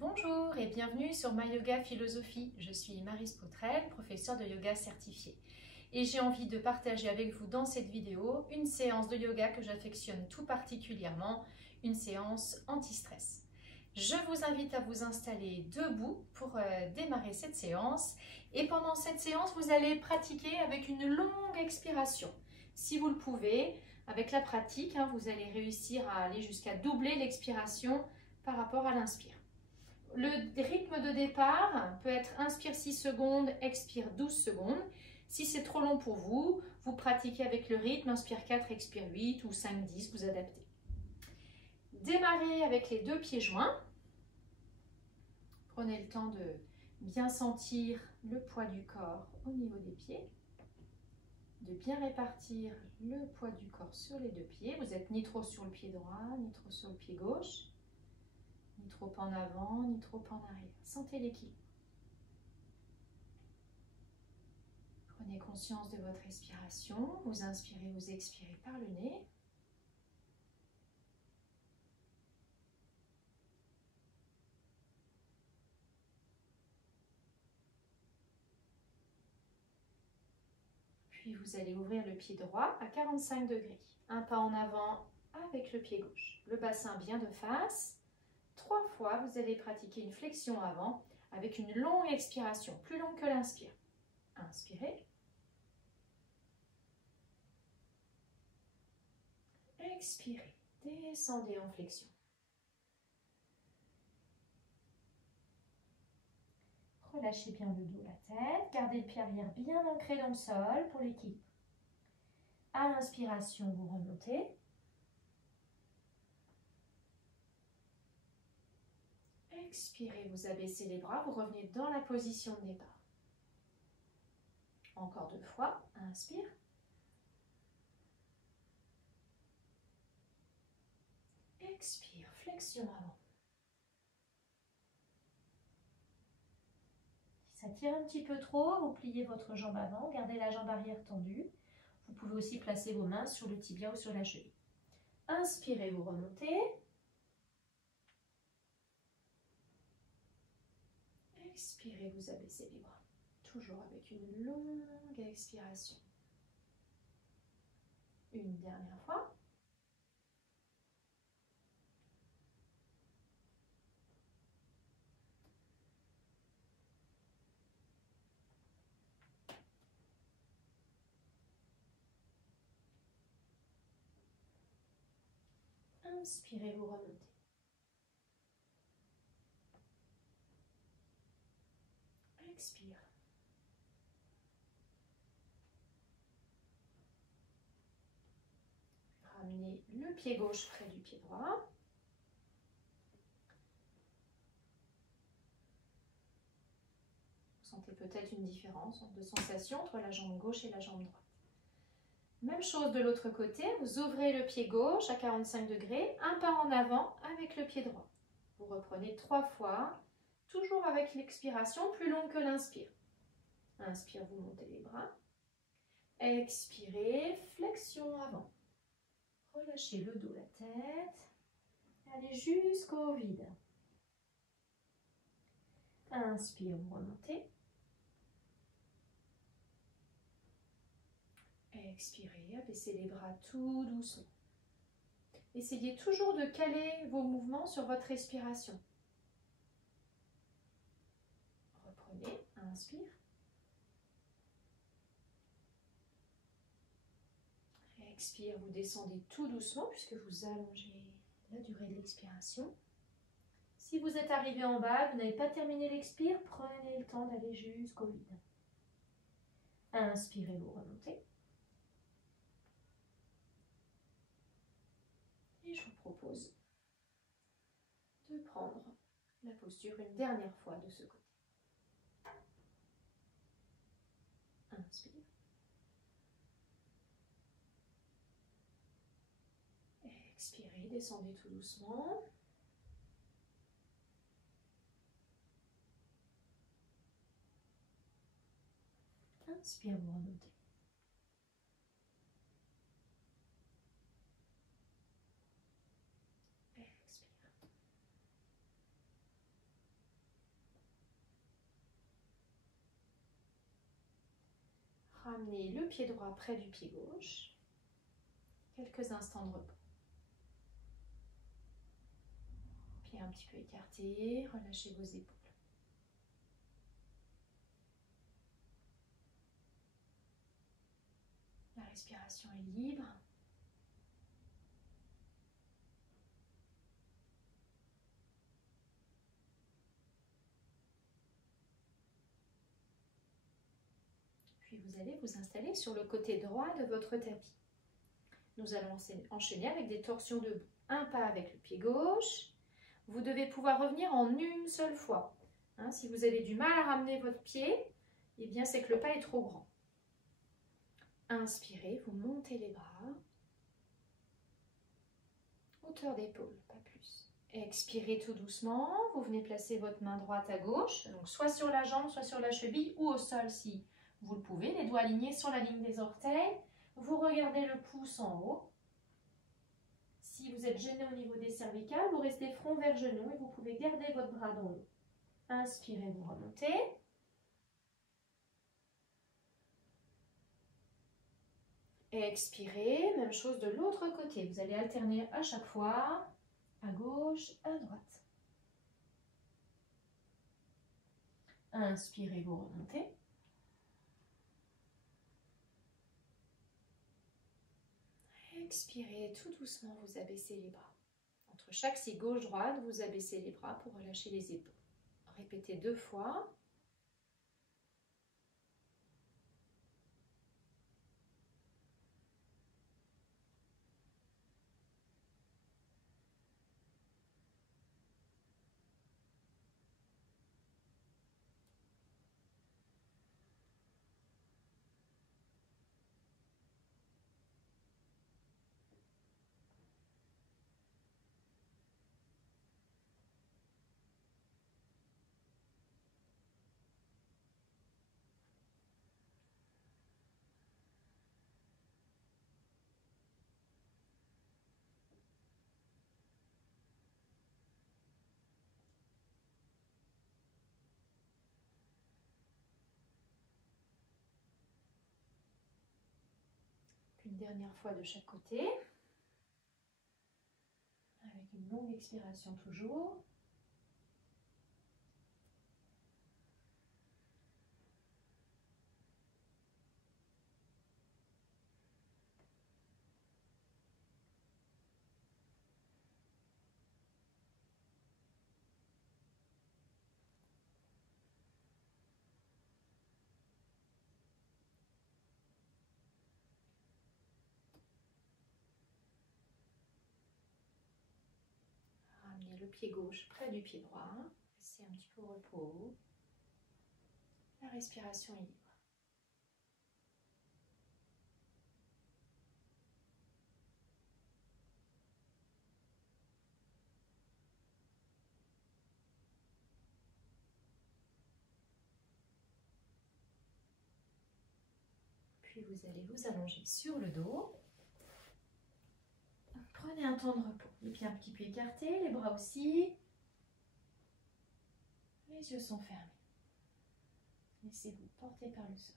Bonjour et bienvenue sur My Yoga Philosophie. Je suis Maryse Potrel, professeure de yoga certifiée. Et j'ai envie de partager avec vous dans cette vidéo une séance de yoga que j'affectionne tout particulièrement, une séance anti-stress. Je vous invite à vous installer debout pour démarrer cette séance. Et pendant cette séance, vous allez pratiquer avec une longue expiration. Si vous le pouvez, avec la pratique, vous allez réussir à aller jusqu'à doubler l'expiration par rapport à l'inspire. Le rythme de départ peut être inspire 6 secondes, expire 12 secondes. Si c'est trop long pour vous, vous pratiquez avec le rythme, inspire 4, expire 8 ou 5, 10, vous adaptez. Démarrez avec les deux pieds joints. Prenez le temps de bien sentir le poids du corps au niveau des pieds. De bien répartir le poids du corps sur les deux pieds. Vous n'êtes ni trop sur le pied droit, ni trop sur le pied gauche. Ni trop en avant, ni trop en arrière. Sentez l'équilibre. Prenez conscience de votre respiration. Vous inspirez, vous expirez par le nez. Puis vous allez ouvrir le pied droit à 45 degrés. Un pas en avant avec le pied gauche. Le bassin bien de face. 3 fois, vous allez pratiquer une flexion avant avec une longue expiration, plus longue que l'inspire. Inspirez. Expirez. Descendez en flexion. Relâchez bien le dos, la tête. Gardez le pied arrière bien ancré dans le sol pour l'équilibre. À l'inspiration, vous remontez. Expirez, vous abaissez les bras, vous revenez dans la position de départ. Encore 2 fois, inspire. Expire, flexion avant. Si ça tire un petit peu trop, vous pliez votre jambe avant, gardez la jambe arrière tendue. Vous pouvez aussi placer vos mains sur le tibia ou sur la cheville. Inspirez, vous remontez. Expirez, vous abaissez les bras. Toujours avec une longue expiration. Une dernière fois. Inspirez, vous remontez. Expire. Ramenez le pied gauche près du pied droit. Vous sentez peut-être une différence de sensation entre la jambe gauche et la jambe droite. Même chose de l'autre côté, vous ouvrez le pied gauche à 45 degrés, un pas en avant avec le pied droit. Vous reprenez 3 fois, toujours avec l'expiration plus longue que l'inspire. Inspire, vous montez les bras. Expirez, flexion avant. Relâchez le dos, la tête. Allez jusqu'au vide. Inspire, vous remontez. Expirez, abaissez les bras tout doucement. Essayez toujours de caler vos mouvements sur votre respiration. Reprenez, inspire. Expire, vous descendez tout doucement puisque vous allongez la durée de l'expiration. Si vous êtes arrivé en bas, vous n'avez pas terminé l'expire, prenez le temps d'aller jusqu'au vide. Inspirez, vous remontez. Et je vous propose de prendre la posture une dernière fois de ce côté. Inspire. Expirez, descendez tout doucement. Inspire, vous remontez. Expire. Ramenez le pied droit près du pied gauche. Quelques instants de repos. Pied un petit peu écarté, relâchez vos épaules. La respiration est libre. Puis vous allez vous installer sur le côté droit de votre tapis. Nous allons enchaîner avec des torsions debout. Un pas avec le pied gauche. Vous devez pouvoir revenir en une seule fois. Hein, si vous avez du mal à ramener votre pied, eh bien c'est que le pas est trop grand. Inspirez, vous montez les bras. Hauteur d'épaule, pas plus. Expirez tout doucement. Vous venez placer votre main droite à gauche, donc soit sur la jambe, soit sur la cheville ou au sol si vous le pouvez. Les doigts alignés sur la ligne des orteils. Vous regardez le pouce en haut. Si vous êtes gêné au niveau des cervicales, vous restez front vers genou et vous pouvez garder votre bras dans l'eau. Inspirez, vous remontez. Expirez, même chose de l'autre côté. Vous allez alterner à chaque fois, à gauche, à droite. Inspirez, vous remontez. Expirez, tout doucement, vous abaissez les bras. Entre chaque scie gauche-droite, vous abaissez les bras pour relâcher les épaules. Répétez 2 fois. Une dernière fois de chaque côté. Avec une longue expiration toujours. Ramenez le pied gauche près du pied droit. Laissez un petit peu au repos. La respiration est libre. Puis vous allez vous allonger sur le dos. Prenez un temps de repos. Les pieds un petit peu écartés, les bras aussi. Les yeux sont fermés. Laissez-vous porter par le sol.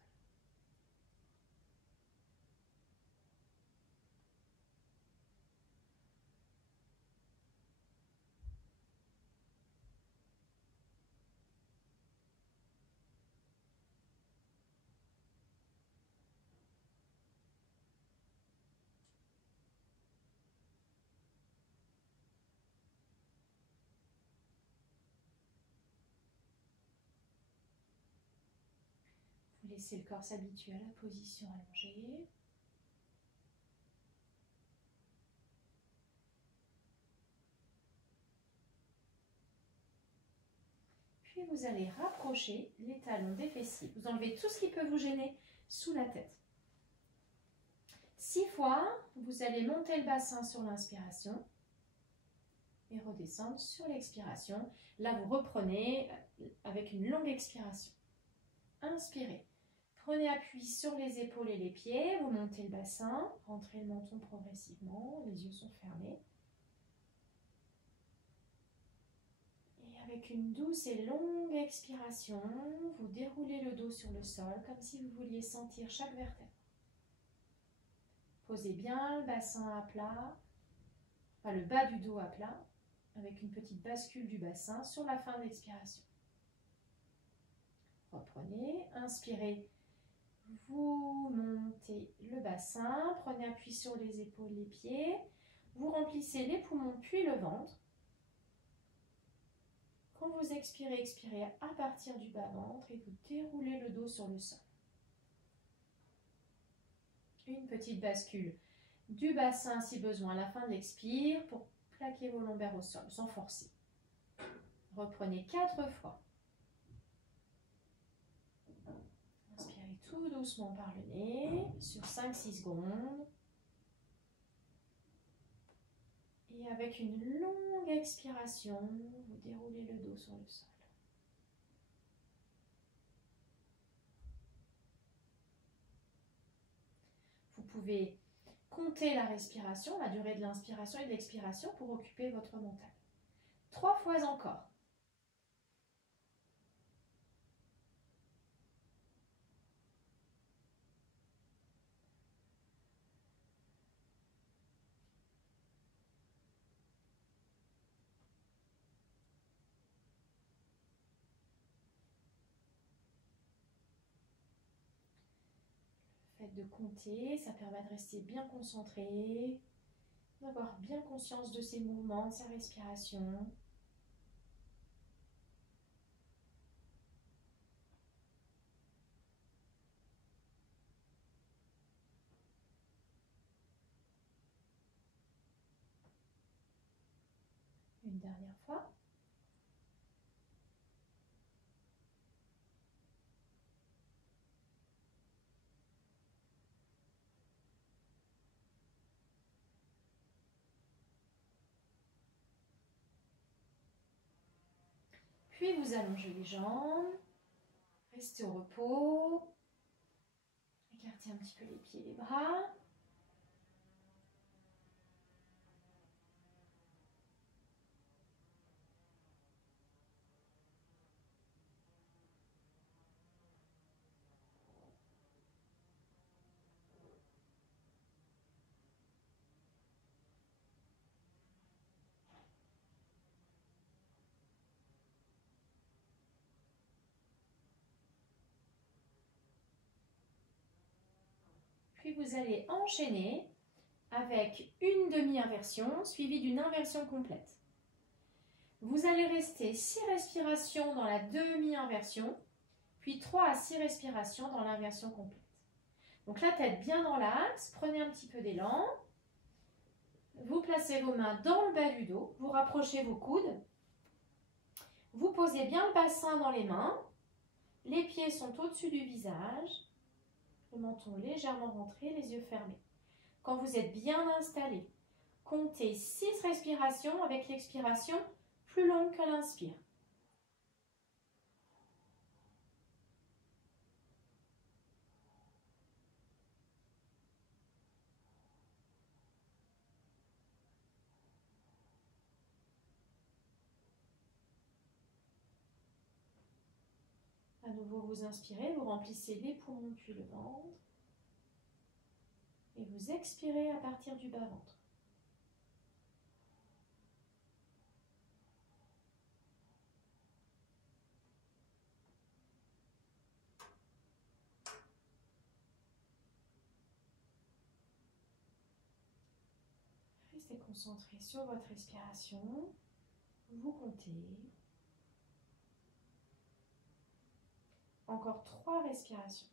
Vous laissez le corps s'habituer à la position allongée. Puis vous allez rapprocher les talons des fessiers. Vous enlevez tout ce qui peut vous gêner sous la tête. 6 fois, vous allez monter le bassin sur l'inspiration et redescendre sur l'expiration. Là, vous reprenez avec une longue expiration. Inspirez. Prenez appui sur les épaules et les pieds. Vous montez le bassin. Rentrez le menton progressivement. Les yeux sont fermés. Et Avec une douce et longue expiration, vous déroulez le dos sur le sol comme si vous vouliez sentir chaque vertèbre. Posez bien le bassin à plat, enfin le bas du dos à plat, avec une petite bascule du bassin sur la fin de l'expiration. Reprenez, inspirez, vous montez le bassin, prenez appui sur les épaules, les pieds, vous remplissez les poumons puis le ventre. Quand vous expirez, expirez à partir du bas-ventre et vous déroulez le dos sur le sol. Une petite bascule du bassin si besoin à la fin de l'expire pour plaquer vos lombaires au sol sans forcer. Reprenez 4 fois. Inspirez tout doucement par le nez sur 5-6 secondes. Et avec une longue expiration, vous déroulez le dos sur le sol. Vous pouvez compter la respiration, la durée de l'inspiration et de l'expiration pour occuper votre mental. 3 fois encore. Le fait de compter, ça permet de rester bien concentré, d'avoir bien conscience de ses mouvements, de sa respiration. Une dernière fois. Puis vous allongez les jambes, restez au repos, écartez un petit peu les pieds et les bras. Puis vous allez enchaîner avec une demi-inversion suivie d'une inversion complète. Vous allez rester 6 respirations dans la demi-inversion, puis 3 à 6 respirations dans l'inversion complète. Donc la tête bien dans l'axe, prenez un petit peu d'élan. Vous placez vos mains dans le bas du dos, vous rapprochez vos coudes. Vous posez bien le bassin dans les mains. Les pieds sont au-dessus du visage. Le menton légèrement rentré, les yeux fermés. Quand vous êtes bien installé, comptez 6 respirations avec l'expiration plus longue que l'inspire. À nouveau, vous inspirez, vous remplissez les poumons puis le ventre. Et vous expirez à partir du bas-ventre. Restez concentré sur votre respiration. Vous comptez. Encore 3 respirations.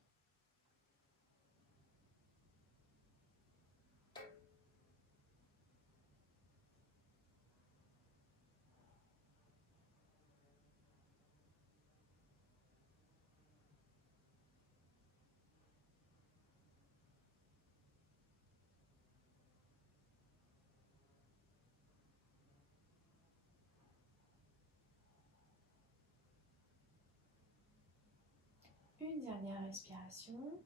Une dernière respiration.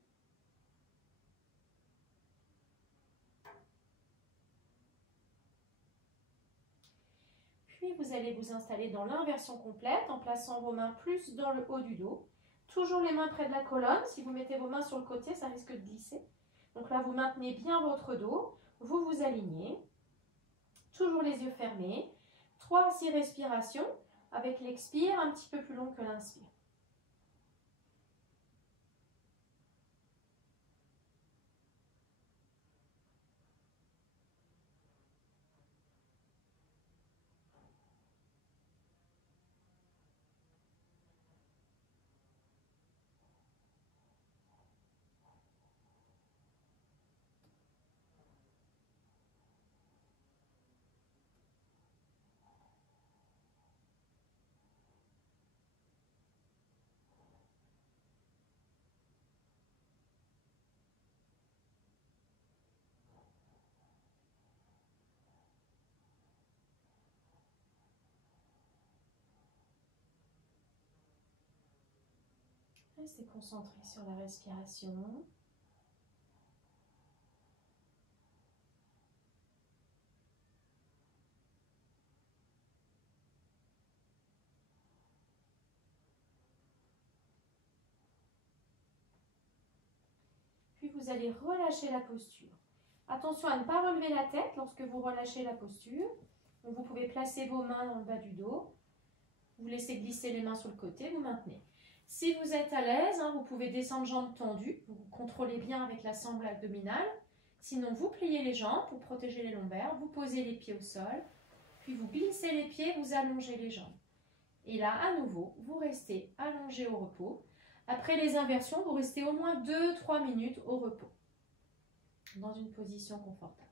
Puis vous allez vous installer dans l'inversion complète en plaçant vos mains plus dans le haut du dos. Toujours les mains près de la colonne. Si vous mettez vos mains sur le côté, ça risque de glisser. Donc là, vous maintenez bien votre dos. Vous vous alignez. Toujours les yeux fermés. 3 à 6 respirations avec l'expire un petit peu plus long que l'inspire. Restez concentré sur la respiration. Puis vous allez relâcher la posture. Attention à ne pas relever la tête lorsque vous relâchez la posture. Donc vous pouvez placer vos mains dans le bas du dos. Vous laissez glisser les mains sur le côté, vous maintenez. Si vous êtes à l'aise, vous pouvez descendre jambes tendues. Vous contrôlez bien avec la sangle abdominale. Sinon, vous pliez les jambes pour protéger les lombaires. Vous posez les pieds au sol. Puis vous glissez les pieds, vous allongez les jambes. Et là, à nouveau, vous restez allongé au repos. Après les inversions, vous restez au moins 2-3 minutes au repos, dans une position confortable.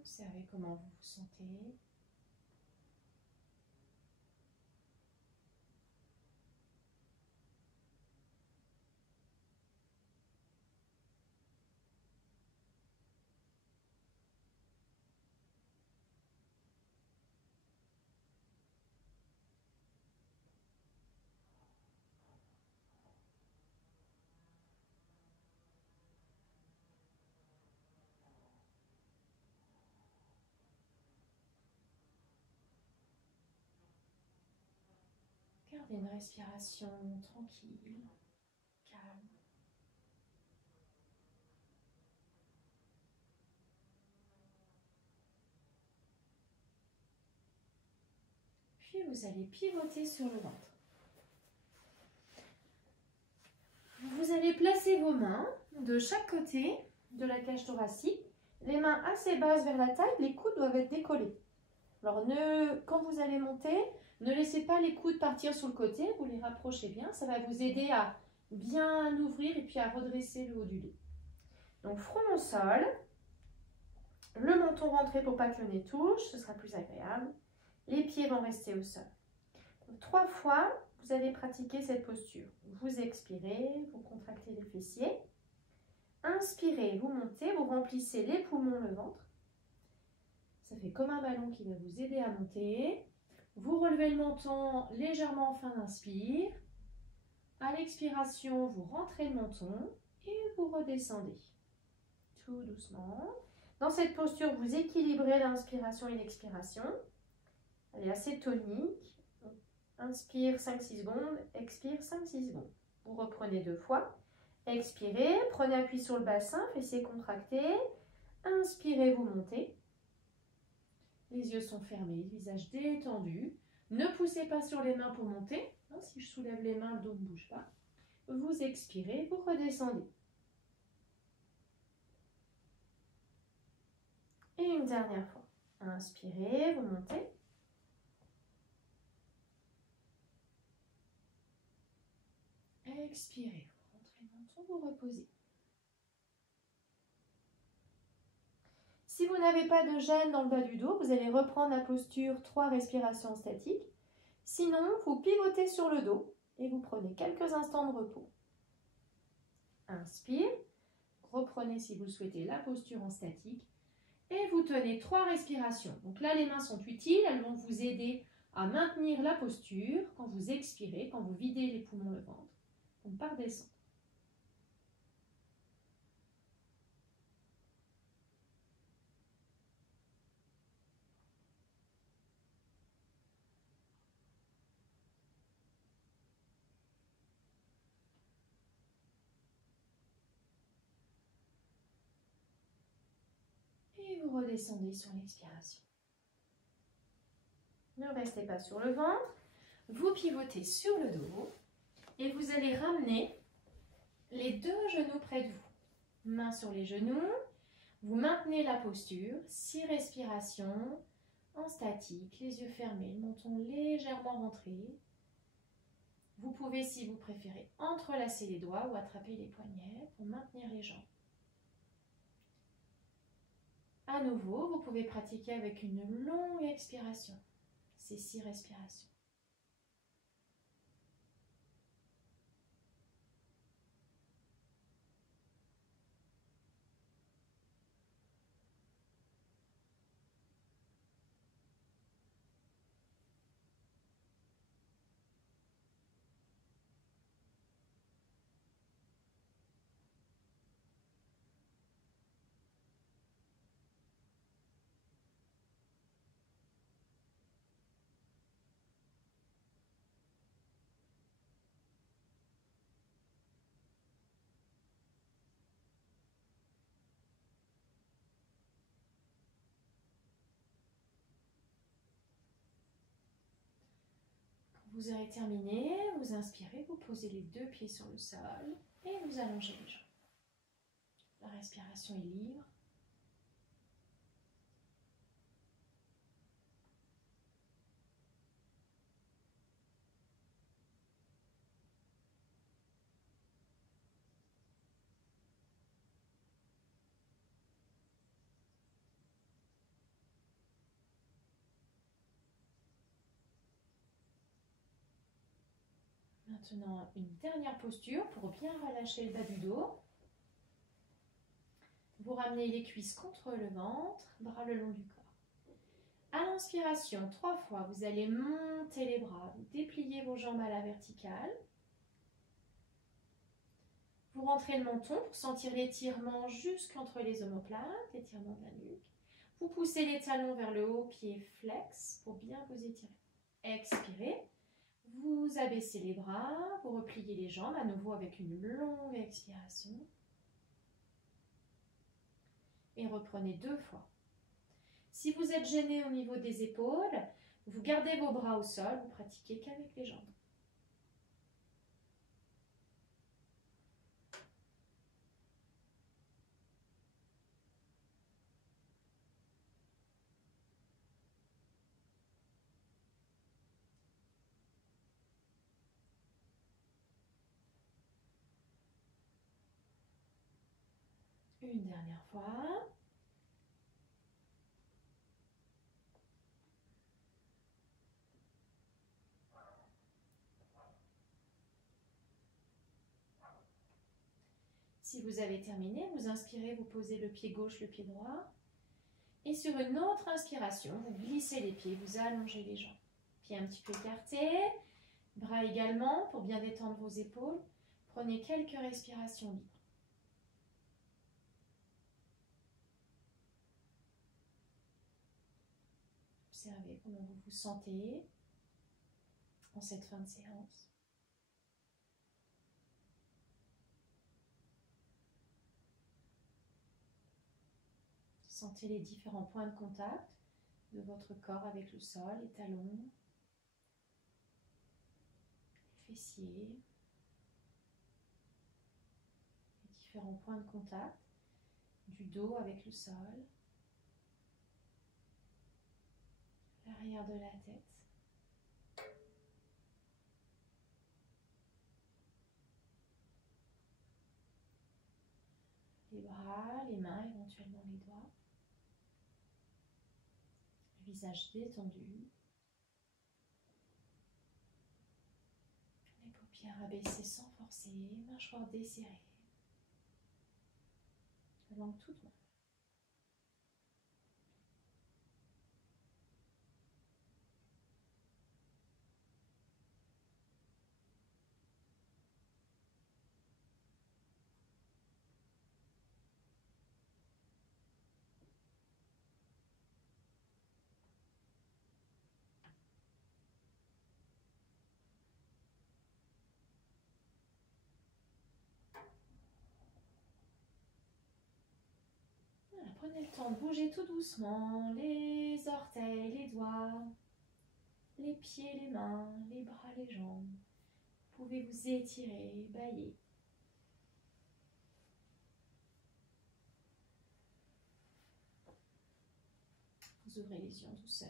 Observez comment vous vous sentez. Gardez une respiration tranquille, calme. Puis vous allez pivoter sur le ventre. Vous allez placer vos mains de chaque côté de la cage thoracique. Les mains assez basses vers la taille, les coudes doivent être décollés. Alors, quand vous allez monter, ne laissez pas les coudes partir sur le côté, vous les rapprochez bien. Ça va vous aider à bien ouvrir et puis à redresser le haut du dos. Donc, front au sol, le menton rentré pour pas que le nez touche, ce sera plus agréable. Les pieds vont rester au sol. Donc, 3 fois, vous allez pratiquer cette posture. Vous expirez, vous contractez les fessiers. Inspirez, vous montez, vous remplissez les poumons, le ventre. Ça fait comme un ballon qui va vous aider à monter. Vous relevez le menton légèrement en fin d'inspire. À l'expiration, vous rentrez le menton et vous redescendez. Tout doucement. Dans cette posture, vous équilibrez l'inspiration et l'expiration. Elle est assez tonique. Inspire 5-6 secondes, expire 5-6 secondes. Vous reprenez 2 fois. Expirez, prenez appui sur le bassin, fessiers contractés. Inspirez, vous montez. Les yeux sont fermés, le visage détendu. Ne poussez pas sur les mains pour monter. Si je soulève les mains, le dos ne bouge pas. Vous expirez, vous redescendez. Et une dernière fois. Inspirez, vous montez. Expirez, vous rentrez le menton, vous reposez. Si vous n'avez pas de gêne dans le bas du dos, vous allez reprendre la posture 3 respirations statiques. Sinon, vous pivotez sur le dos et vous prenez quelques instants de repos. Inspire, reprenez si vous le souhaitez la posture en statique et vous tenez 3 respirations. Donc là, les mains sont utiles, elles vont vous aider à maintenir la posture quand vous expirez, quand vous videz les poumons, le ventre. Donc par descendre. Et vous redescendez sur l'expiration. Ne restez pas sur le ventre. Vous pivotez sur le dos et vous allez ramener les 2 genoux près de vous. Mains sur les genoux. Vous maintenez la posture. 6 respirations en statique, les yeux fermés, le menton légèrement rentré. Vous pouvez, si vous préférez, entrelacer les doigts ou attraper les poignets pour maintenir les jambes. À nouveau, vous pouvez pratiquer avec une longue expiration, ces 6 respirations. Vous aurez terminé, vous inspirez, vous posez les 2 pieds sur le sol et vous allongez les jambes. La respiration est libre. Maintenant, une dernière posture pour bien relâcher le bas du dos. Vous ramenez les cuisses contre le ventre, bras le long du corps. À l'inspiration, 3 fois, vous allez monter les bras, vous dépliez vos jambes à la verticale. Vous rentrez le menton pour sentir l'étirement jusqu'entre les omoplates, l'étirement de la nuque. Vous poussez les talons vers le haut, pied flex, pour bien vous étirer. Expirez. Vous abaissez les bras, vous repliez les jambes, à nouveau avec une longue expiration. Et reprenez 2 fois. Si vous êtes gêné au niveau des épaules, vous gardez vos bras au sol, vous pratiquez qu'avec les jambes. Une dernière fois. Si vous avez terminé, vous inspirez, vous posez le pied gauche, le pied droit. Et sur une autre inspiration, vous glissez les pieds, vous allongez les jambes. Pieds un petit peu écartés, bras également pour bien détendre vos épaules. Prenez quelques respirations libres. Observez comment vous vous sentez en cette fin de séance. Sentez les différents points de contact de votre corps avec le sol, les talons, les fessiers, les différents points de contact du dos avec le sol, l'arrière de la tête. Les bras, les mains, éventuellement les doigts. visage détendu. Les paupières abaissées sans forcer, mâchoire desserrée. La langue toute molle. Voilà, prenez le temps de bouger tout doucement les orteils, les doigts, les pieds, les mains, les bras, les jambes. Vous pouvez vous étirer, bâiller. Vous ouvrez les yeux en douceur.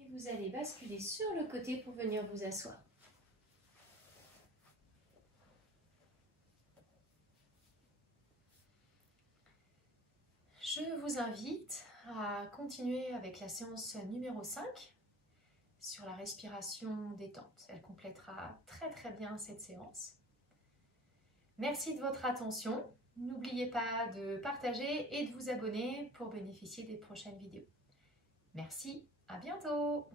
Et vous allez basculer sur le côté pour venir vous asseoir. Je vous invite à continuer avec la séance numéro 5 sur la respiration détente. Elle complétera très bien cette séance. Merci de votre attention. N'oubliez pas de partager et de vous abonner pour bénéficier des prochaines vidéos. Merci, à bientôt!